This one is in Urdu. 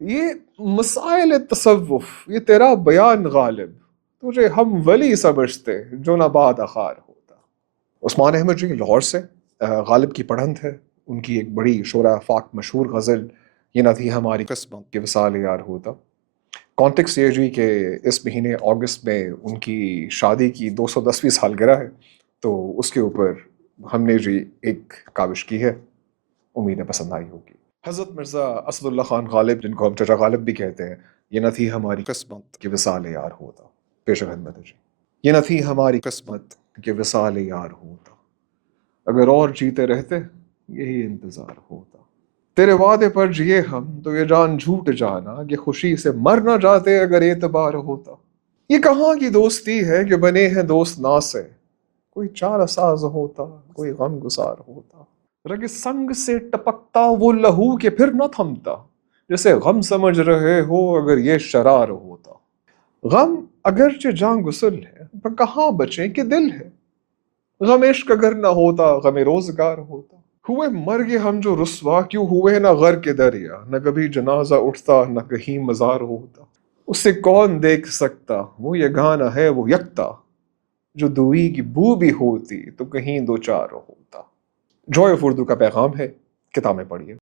یہ مسائل تصوف، یہ تیرا بیان غالب، تجھے ہم ولی سمجھتے جو نہ باد خار ہوتا۔ عثمان احمد جی لاہور سے، غالب کی پڑھنت ہے ان کی ایک بڑی شعرا فاق مشہور غزل، یہ نہ تھی ہماری قسمت کہ وصال یار ہوتا۔ کانٹیکس یہ جی کہ اس مہینے اگست میں ان کی شادی کی 210ویں سالگرہ ہے، تو اس کے اوپر ہم نے جی ایک کاوش کی ہے، امید ہے پسند آئی ہوگی۔ حضرت مرزا اسد اللہ خان غالب، جن کو ہم چچا غالب بھی کہتے ہیں، یہ نہ تھی ہماری قسمت کہ وصال یار ہوتا۔ پیش خدمت ہے جی۔ یہ نہ تھی ہماری قسمت کہ وصال یار ہوتا، اگر اور جیتے رہتے یہی انتظار ہوتا۔ تیرے وعدے پر جیے ہم تو یہ جان جھوٹ جانا کہ خوشی سے مر نہ جاتے اگر اعتبار ہوتا۔ یہ کہاں کی دوستی ہے کہ بنے ہیں دوست نا سے، کوئی چارہ ساز ہوتا، کوئی غم گسار ہوتا۔ رگ سنگ سے ٹپکتا وہ لہو کہ پھر نہ تھمتا، جسے غم سمجھ رہے ہو اگر یہ شرار ہوتا۔ غم اگرچہ جاں گسل ہے پر کہاں بچیں کہ دل ہے، غم عشق اگر نہ ہوتا غم روزگار ہوتا۔ ہوئے مرگ ہم جو رسوا کیوں ہوئے نہ غر کے دریا، نہ کبھی جنازہ اٹھتا نہ کہیں مزار ہوتا۔ اسے کون دیکھ سکتا وہ یگانہ ہے وہ یکتا، جو دوئی کی بو بھی ہوتی تو کہیں دو چار ہوتا۔ جوائے آف اردو کا پیغام ہے، کتابیں پڑھیے۔